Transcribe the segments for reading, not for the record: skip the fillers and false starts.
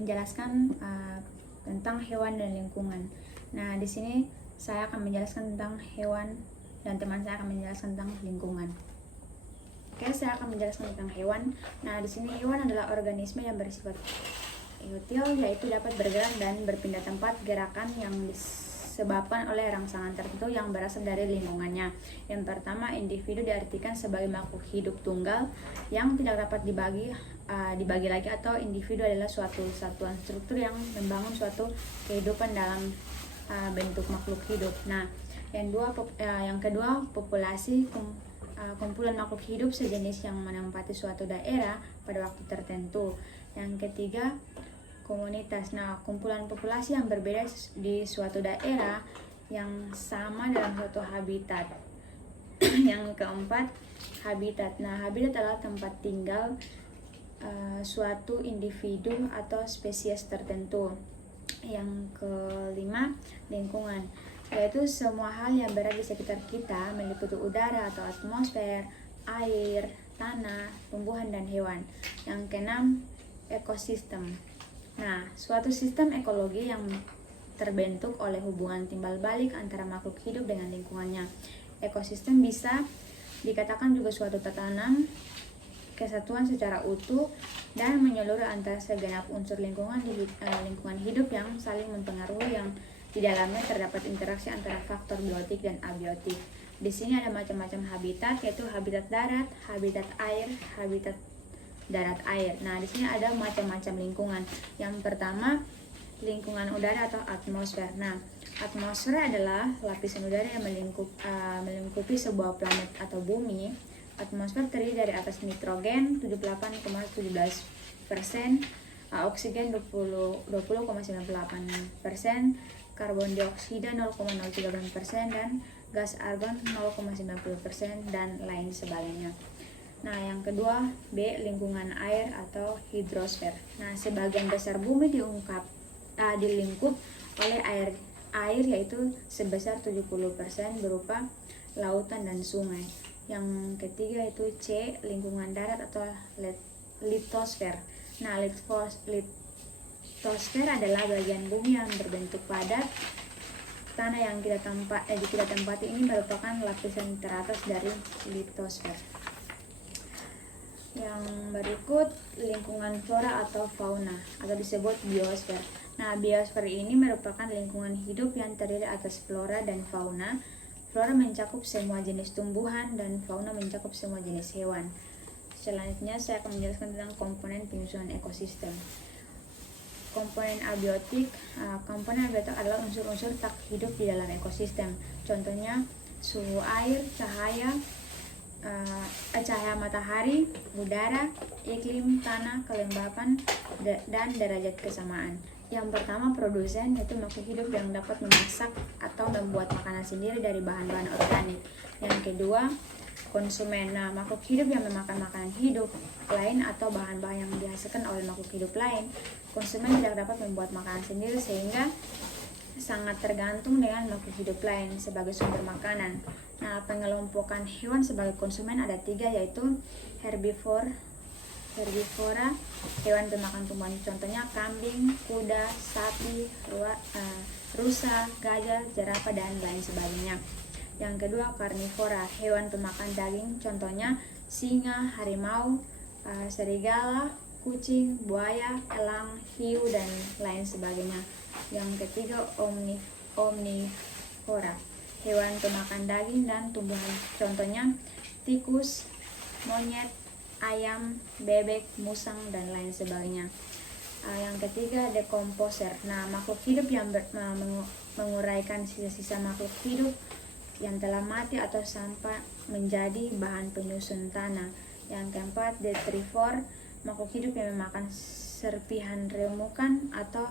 menjelaskan tentang hewan dan lingkungan. Nah, di sini saya akan menjelaskan tentang hewan dan teman saya akan menjelaskan tentang lingkungan. Oke, saya akan menjelaskan tentang hewan. Nah, di sini hewan adalah organisme yang bersifat eutil, yaitu dapat bergerak dan berpindah tempat gerakan yang disebabkan oleh rangsangan tertentu yang berasal dari lingkungannya. Yang pertama, individu diartikan sebagai makhluk hidup tunggal yang tidak dapat dibagi lagi, atau individu adalah suatu satuan struktur yang membangun suatu kehidupan dalam bentuk makhluk hidup. Nah, yang kedua, populasi kumpulan makhluk hidup sejenis yang menempati suatu daerah pada waktu tertentu. Yang ketiga, komunitas. Nah, kumpulan populasi yang berbeda di suatu daerah yang sama dalam suatu habitat. Yang keempat, habitat. Nah, habitat adalah tempat tinggal suatu individu atau spesies tertentu. Yang kelima, lingkungan, yaitu semua hal yang berada di sekitar kita, meliputi udara atau atmosfer, air, tanah, tumbuhan, dan hewan. Yang keenam, ekosistem. Nah, suatu sistem ekologi yang terbentuk oleh hubungan timbal balik antara makhluk hidup dengan lingkungannya. Ekosistem bisa dikatakan juga suatu tatanan kesatuan secara utuh dan menyeluruh antara segenap unsur lingkungan hidup yang saling mempengaruhi, yang di dalamnya terdapat interaksi antara faktor biotik dan abiotik. Di sini ada macam-macam habitat, yaitu habitat darat, habitat air, habitat darat air. Nah, di sini ada macam-macam lingkungan. Yang pertama, lingkungan udara atau atmosfer. Nah, atmosfer adalah lapisan udara yang melingkupi sebuah planet atau bumi. Atmosfer terdiri dari atas nitrogen 78,17%, oksigen 20,98%, karbon dioksida 0,038%, dan gas argon 0,90%, dan lain sebagainya. Nah, yang kedua, B, lingkungan air atau hidrosfer. Nah, sebagian besar bumi dilingkup oleh air yaitu sebesar 70% berupa lautan dan sungai. Yang ketiga itu C, lingkungan darat atau litosfer. Nah, litosfer adalah bagian bumi yang berbentuk padat. Tanah yang kita tempati ini merupakan lapisan teratas dari litosfer. Yang berikut, lingkungan flora atau fauna atau disebut biosfer. Nah, biosfer ini merupakan lingkungan hidup yang terdiri atas flora dan fauna. Flora mencakup semua jenis tumbuhan dan fauna mencakup semua jenis hewan. Selanjutnya saya akan menjelaskan tentang komponen penyusunan ekosistem. Komponen abiotik. Komponen abiotik adalah unsur-unsur tak hidup di dalam ekosistem. Contohnya suhu air, cahaya matahari, udara, iklim, tanah, kelembapan, dan derajat kesamaan. Yang pertama, produsen, yaitu makhluk hidup yang dapat memasak atau membuat makanan sendiri dari bahan-bahan organik. Yang kedua, konsumen. Nah, makhluk hidup yang memakan makanan hidup lain atau bahan-bahan yang dihasilkan oleh makhluk hidup lain. Konsumen tidak dapat membuat makanan sendiri sehingga sangat tergantung dengan makhluk hidup lain sebagai sumber makanan. Nah, pengelompokan hewan sebagai konsumen ada 3, yaitu herbivora, hewan pemakan tumbuhan, contohnya kambing, kuda, sapi, rusa, gajah, jerapah, dan lain sebagainya. Yang kedua, karnivora, hewan pemakan daging, contohnya singa, harimau, serigala, kucing, buaya, elang, hiu, dan lain sebagainya. Yang ketiga, omnivora, hewan pemakan daging dan tumbuhan, contohnya tikus, monyet, ayam, bebek, musang, dan lain sebagainya. Yang ketiga, dekomposer. Nah, makhluk hidup yang menguraikan sisa-sisa makhluk hidup yang telah mati atau sampah menjadi bahan penyusun tanah. Yang keempat, detrivor, makhluk hidup yang memakan serpihan remukan atau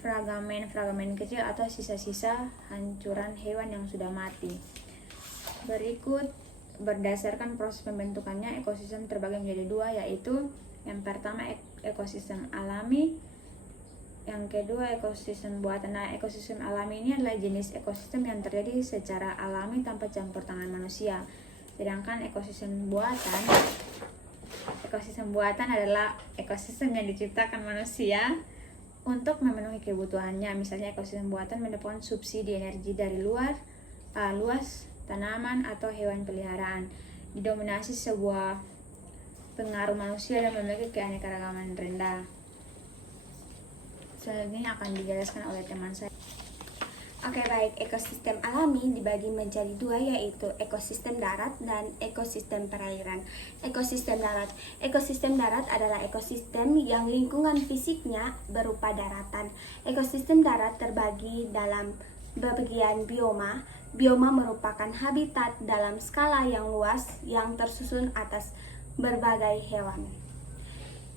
fragmen kecil atau sisa-sisa hancuran hewan yang sudah mati. Berikut, berdasarkan proses pembentukannya, ekosistem terbagi menjadi 2, yaitu yang pertama ekosistem alami, yang kedua ekosistem buatan. Nah, ekosistem alami ini adalah jenis ekosistem yang terjadi secara alami tanpa campur tangan manusia. Sedangkan ekosistem buatan Ekosistem buatan adalah ekosistem yang diciptakan manusia untuk memenuhi kebutuhannya. Misalnya ekosistem buatan mendapatkan subsidi energi dari luas tanaman atau hewan peliharaan. Didominasi sebuah pengaruh manusia dan memiliki keanekaragaman rendah. Selanjutnya akan dijelaskan oleh teman saya. Oke, baik. Ekosistem alami dibagi menjadi dua, yaitu ekosistem darat dan ekosistem perairan. Ekosistem darat adalah ekosistem yang lingkungan fisiknya berupa daratan. Ekosistem darat terbagi dalam bagian bioma. Bioma merupakan habitat dalam skala yang luas yang tersusun atas berbagai hewan.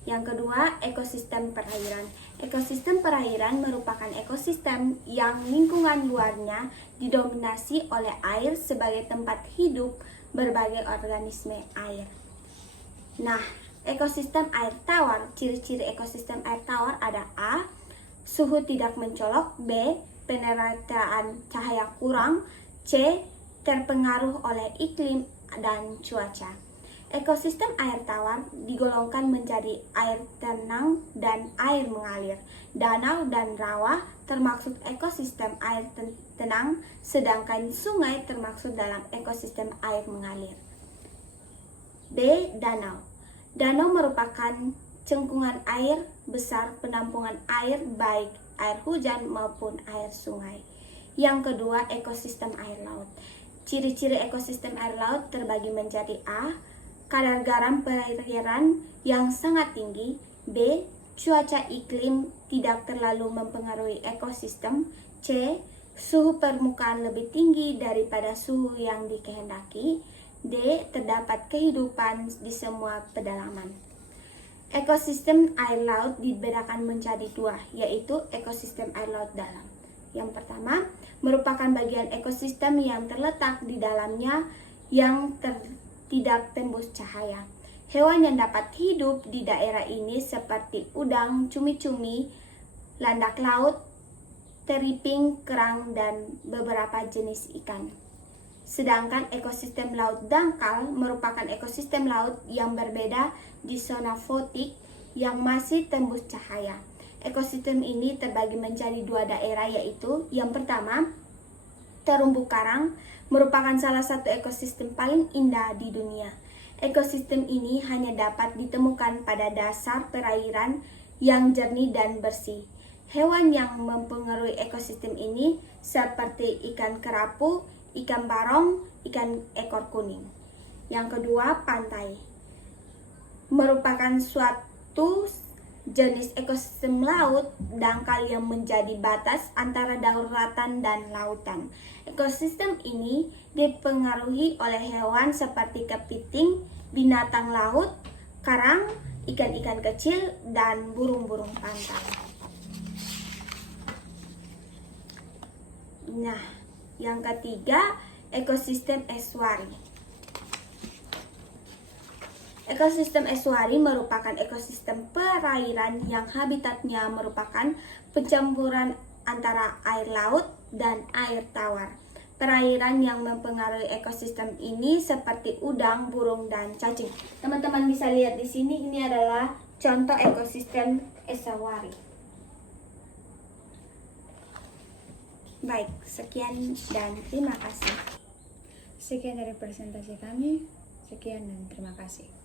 Yang kedua, ekosistem perairan. Ekosistem perairan merupakan ekosistem yang lingkungan luarnya didominasi oleh air sebagai tempat hidup berbagai organisme air. Nah, ekosistem air tawar, ciri-ciri ekosistem air tawar ada A. Suhu tidak mencolok. B. Penetraan cahaya kurang. C. Terpengaruh oleh iklim dan cuaca. Ekosistem air tawar digolongkan menjadi air tenang dan air mengalir. Danau dan rawa termasuk ekosistem air tenang, sedangkan sungai termasuk dalam ekosistem air mengalir. D. Danau. Danau merupakan cengkungan air besar penampungan air baik air hujan maupun air sungai. Yang kedua, ekosistem air laut. Ciri-ciri ekosistem air laut terbagi menjadi A. Kadar garam perairan yang sangat tinggi. B. Cuaca iklim tidak terlalu mempengaruhi ekosistem. C. Suhu permukaan lebih tinggi daripada suhu yang dikehendaki. D. Terdapat kehidupan di semua pedalaman. Ekosistem air laut dibedakan menjadi dua, yaitu ekosistem air laut dalam. Yang pertama, merupakan bagian ekosistem yang terletak di dalamnya yang tidak tembus cahaya. Hewan yang dapat hidup di daerah ini seperti udang, cumi-cumi, landak laut, teriping, kerang, dan beberapa jenis ikan. Sedangkan ekosistem laut dangkal merupakan ekosistem laut yang berbeda di zona fotik yang masih tembus cahaya. Ekosistem ini terbagi menjadi dua daerah, yaitu yang pertama, terumbu karang merupakan salah satu ekosistem paling indah di dunia. Ekosistem ini hanya dapat ditemukan pada dasar perairan yang jernih dan bersih. Hewan yang mempengaruhi ekosistem ini seperti ikan kerapu, ikan barong, ikan ekor kuning. Yang kedua, pantai merupakan suatu jenis ekosistem laut dangkal yang menjadi batas antara daratan dan lautan. Ekosistem ini dipengaruhi oleh hewan seperti kepiting, binatang laut, karang, ikan-ikan kecil, dan burung-burung pantai. Nah, yang ketiga, ekosistem estuari. Ekosistem estuari merupakan ekosistem perairan yang habitatnya merupakan pencampuran antara air laut dan air tawar. Perairan yang mempengaruhi ekosistem ini seperti udang, burung, dan cacing. Teman-teman bisa lihat di sini, ini adalah contoh ekosistem estuari. Baik, sekian dan terima kasih. Sekian dari presentasi kami. Sekian dan terima kasih.